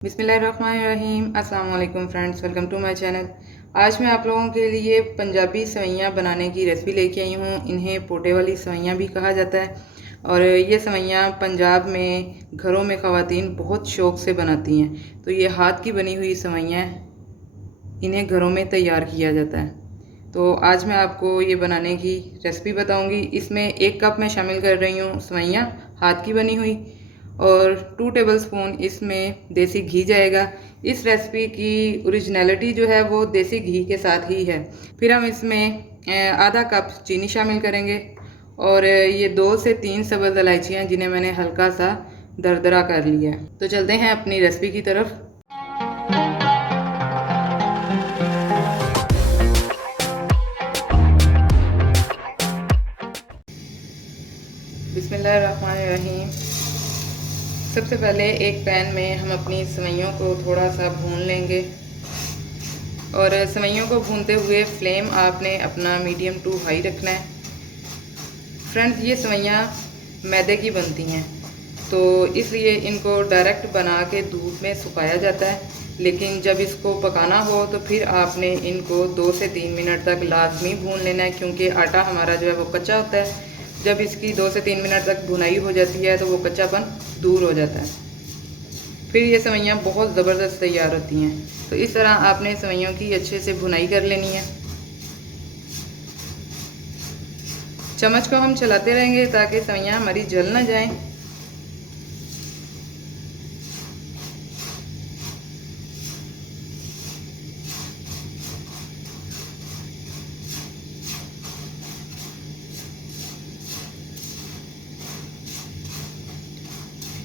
बिस्मिल्लाहिर्रहमानिर्रहीम। अस्सलाम वालेकुम friends, welcome to my channel. आज मैं आप लोगों के लिए पंजाबी सेवइयाँ बनाने की रेसिपी लेके आई हूँ। इन्हें पोटे वाली सेवइयाँ भी कहा जाता है और ये सेवइयाँ पंजाब में घरों में ख़वातीन बहुत शौक़ से बनाती हैं। तो ये हाथ की बनी हुई सेवइयाँ, इन्हें घरों में तैयार किया जाता है। तो आज मैं आपको ये बनाने की रेसिपी बताऊँगी। इसमें 1 कप मैं शामिल कर रही हूँ सेवइयाँ हाथ की बनी हुई और 2 टेबलस्पून इसमें देसी घी जाएगा। इस रेसिपी की ओरिजिनलिटी जो है वो देसी घी के साथ ही है। फिर हम इसमें आधा कप चीनी शामिल करेंगे और ये 2 से 3 सब्ज़ इलायचियाँ जिन्हें मैंने हल्का सा दरदरा कर लिया है। तो चलते हैं अपनी रेसिपी की तरफ। बिस्मिल्लाहिर्रहमानिर्रहीम। सबसे पहले एक पैन में हम अपनी सेवइयों को थोड़ा सा भून लेंगे और सेवइयों को भूनते हुए फ्लेम आपने अपना मीडियम टू हाई रखना है। फ्रेंड्स, ये सेवइयाँ मैदे की बनती हैं तो इसलिए इनको डायरेक्ट बना के धूप में सुखाया जाता है, लेकिन जब इसको पकाना हो तो फिर आपने इनको 2 से 3 मिनट तक लाजमी भून लेना है, क्योंकि आटा हमारा जो है वो कच्चा होता है। जब इसकी 2 से 3 मिनट तक भुनाई हो जाती है तो वो कच्चापन दूर हो जाता है। फिर ये सेवइयाँ बहुत ज़बरदस्त तैयार होती हैं। तो इस तरह आपने सेवइयों की अच्छे से भुनाई कर लेनी है। चम्मच को हम चलाते रहेंगे ताकि सेवइयाँ हमारी जल ना जाएं।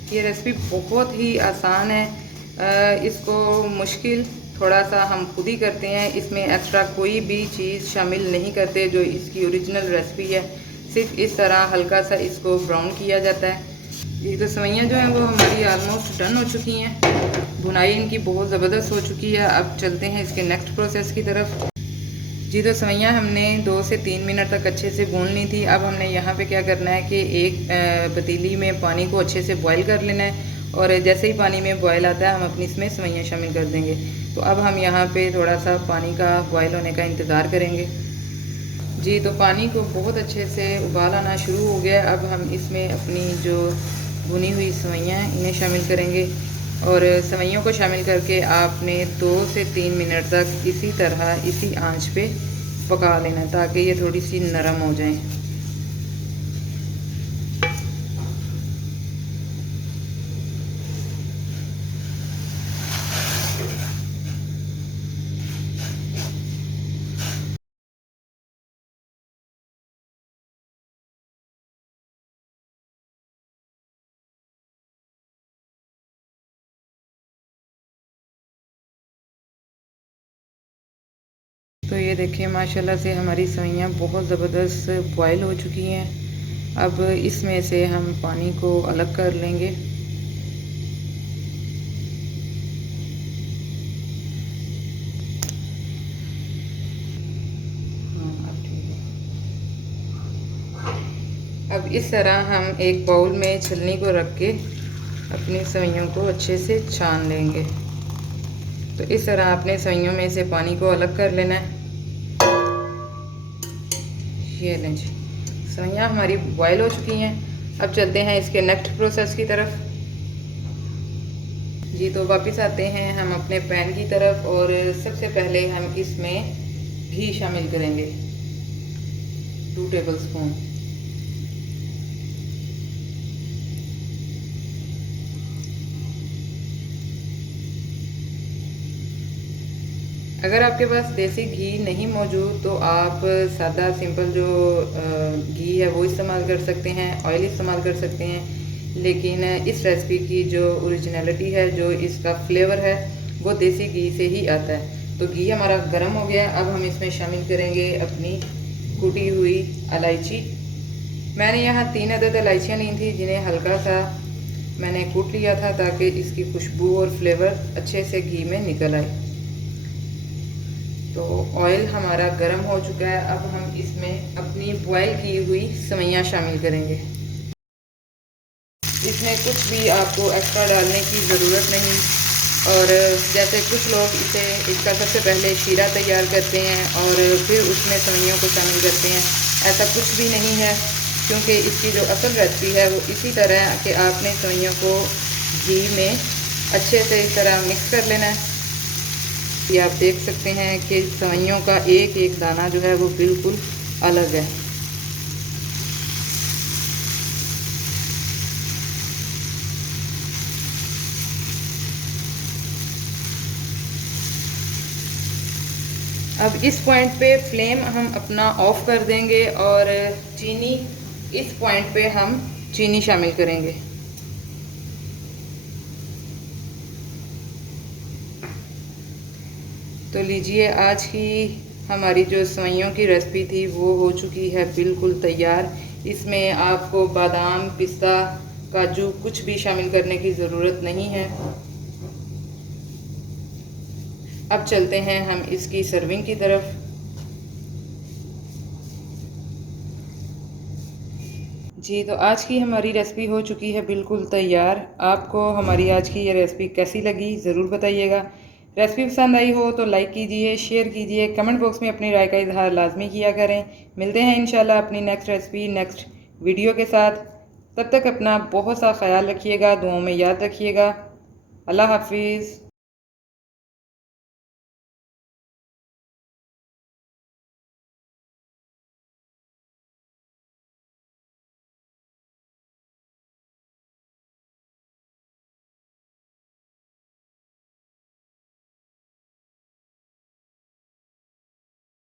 ये रेसिपी बहुत ही आसान है। इसको मुश्किल थोड़ा सा हम खुद ही करते हैं। इसमें एक्स्ट्रा कोई भी चीज़ शामिल नहीं करते जो इसकी ओरिजिनल रेसिपी है। सिर्फ इस तरह हल्का सा इसको ब्राउन किया जाता है। ये तो सेवइयाँ जो हैं वो हमारी आलमोस्ट डन हो चुकी हैं। भुनाई इनकी बहुत ज़बरदस्त हो चुकी है। अब चलते हैं इसके नेक्स्ट प्रोसेस की तरफ। जी, तो सेवइयाँ हमने 2 से 3 मिनट तक अच्छे से भून ली थी। अब हमने यहाँ पे क्या करना है कि एक पतीली में पानी को अच्छे से बॉईल कर लेना है और जैसे ही पानी में बॉईल आता है हम अपनी इसमें सेवइयाँ शामिल कर देंगे। तो अब हम यहाँ पे थोड़ा सा पानी का बॉईल होने का इंतज़ार करेंगे। जी, तो पानी को बहुत अच्छे से उबाल आना शुरू हो गया। अब हम इसमें अपनी जो भुनी हुई सेवइयाँ हैं इन्हें शामिल करेंगे और सेवइयों को शामिल करके आपने 2 से 3 मिनट तक इसी तरह इसी आंच पे पका लेना ताकि ये थोड़ी सी नरम हो जाएं। तो ये देखिए माशाल्लाह से हमारी सेवइयाँ बहुत ज़बरदस्त बॉयल हो चुकी हैं। अब इसमें से हम पानी को अलग कर लेंगे। अब इस तरह हम एक बाउल में छलनी को रख के अपनी सेवइयों को अच्छे से छान लेंगे। तो इस तरह आपने सेवइयों में से पानी को अलग कर लेना है। ये लें जी, सेवइयाँ हमारी बॉयल हो चुकी हैं। अब चलते हैं इसके नेक्स्ट प्रोसेस की तरफ। जी, तो वापस आते हैं हम अपने पैन की तरफ और सबसे पहले हम इसमें घी शामिल करेंगे 2 टेबलस्पून। अगर आपके पास देसी घी नहीं मौजूद तो आप सादा सिंपल जो घी है वो इस्तेमाल कर सकते हैं, ऑयल इस्तेमाल कर सकते हैं। लेकिन इस रेसिपी की जो ओरिजिनलिटी है, जो इसका फ्लेवर है, वो देसी घी से ही आता है। तो घी हमारा गर्म हो गया। अब हम इसमें शामिल करेंगे अपनी कूटी हुई इलायची। मैंने यहाँ 3 अदद इलायचियाँ ली थी जिन्हें हल्का सा मैंने कूट लिया था ताकि इसकी खुशबू और फ्लेवर अच्छे से घी में निकल आए। तो ऑयल हमारा गर्म हो चुका है। अब हम इसमें अपनी बॉयल की हुई सेवइयाँ शामिल करेंगे। इसमें कुछ भी आपको एक्स्ट्रा डालने की ज़रूरत नहीं। और जैसे कुछ लोग इसका सबसे पहले शीरा तैयार करते हैं और फिर उसमें सेवइयों को शामिल करते हैं। ऐसा कुछ भी नहीं है, क्योंकि इसकी जो असल रेसिपी है वो इसी तरह कि आपने सेवइयों को घी में अच्छे से इस तरह मिक्स कर लेना है। ये आप देख सकते हैं कि सेवइयों का एक एक दाना जो है वो बिल्कुल अलग है। अब इस पॉइंट पे फ्लेम हम अपना ऑफ कर देंगे और चीनी, इस पॉइंट पे हम चीनी शामिल करेंगे। तो लीजिए, आज की हमारी जो सेवइयों की रेसिपी थी वो हो चुकी है बिल्कुल तैयार। इसमें आपको बादाम, पिस्ता, काजू कुछ भी शामिल करने की ज़रूरत नहीं है। अब चलते हैं हम इसकी सर्विंग की तरफ। जी, तो आज की हमारी रेसिपी हो चुकी है बिल्कुल तैयार। आपको हमारी आज की ये रेसिपी कैसी लगी ज़रूर बताइएगा। रेसिपी पसंद आई हो तो लाइक कीजिए, शेयर कीजिए, कमेंट बॉक्स में अपनी राय का इजहार लाजमी किया करें। मिलते हैं इंशाल्लाह अपनी नेक्स्ट रेसिपी, नेक्स्ट वीडियो के साथ। तब तक अपना बहुत सा ख्याल रखिएगा, दुआओं में याद रखिएगा। अल्लाह हाफिज़।